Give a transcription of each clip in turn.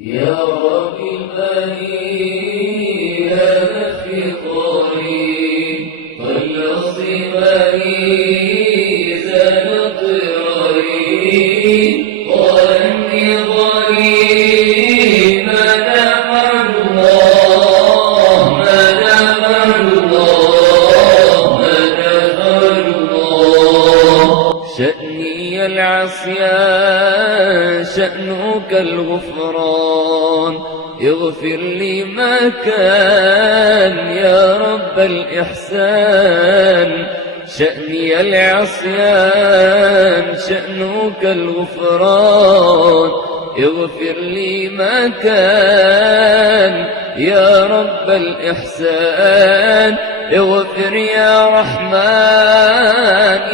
يا رب البري هذا افتقاري خلص دمائي زاد اضطراري قال النظاري ماذا فعل الله ماذا فعل الله ماذا فعل الله شأني العصيان شأنك الغفران اغفر لي ما كان يا رب الإحسان شأني العصيان شأنك الغفران اغفر لي ما كان يا رب الإحسان اغفر يا رحمن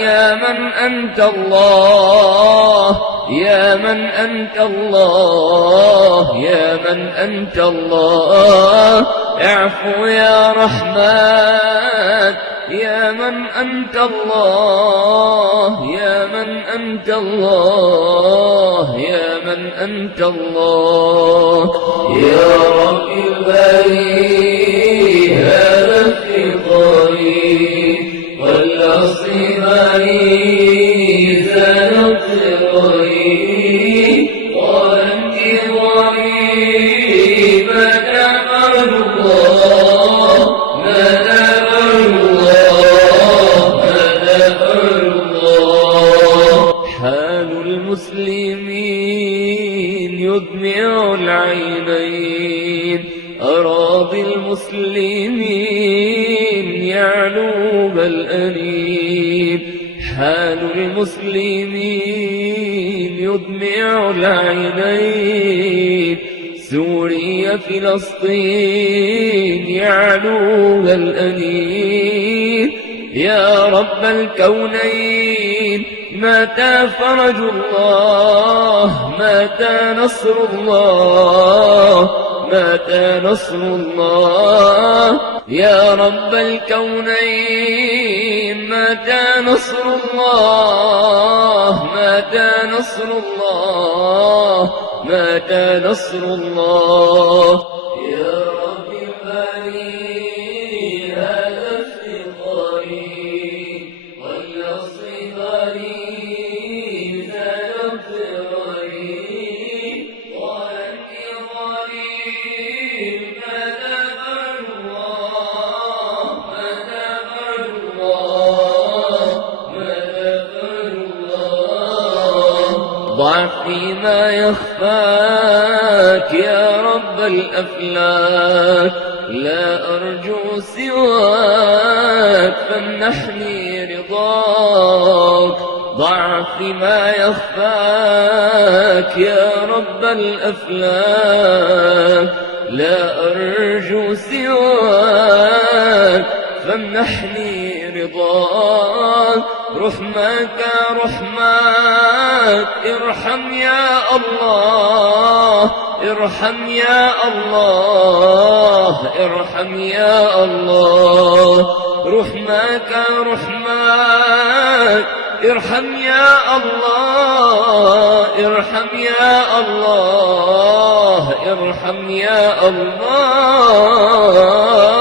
يا من أنت الله يا من أنت الله يا من أنت الله اعفو يا رحمن يا من أنت الله يا من أنت الله يا من أنت الله يا رب البري هذا افتقاري خلص دمائي زاد اضطراري قال انتظاري ماذا فعل الله ماذا فعل الله ماذا فعل الله حال المسلمين يدمع العينين أراضي المسلمين يعلو الأنين حال المسلمين يدمع العينين سوريا فلسطين يعلو الأنين يا رب الكونين متى فرج الله متى نصر الله متى نصر الله يا رب الكونين متى نصر الله متى نصر الله متى نصر الله يا رب البري هذا افتقاري خلص دمائي زاد اضطراري قال انتظاري ماذا فعل الله ماذا فعل الله ماذا فعل الله ضعفي ما يخفاك يا رب الأفلاك لا أرجو سواك فامنحني رضاك ضعفي ما يخفاك يا رب الأفلاك لا أرجو سواك فامنحني رضاك رحمك رحمك ارحم يا الله ارحم يا الله ارحم يا الله رحمك رحمك ارحم يا الله ارحم يا الله ارحم يا الله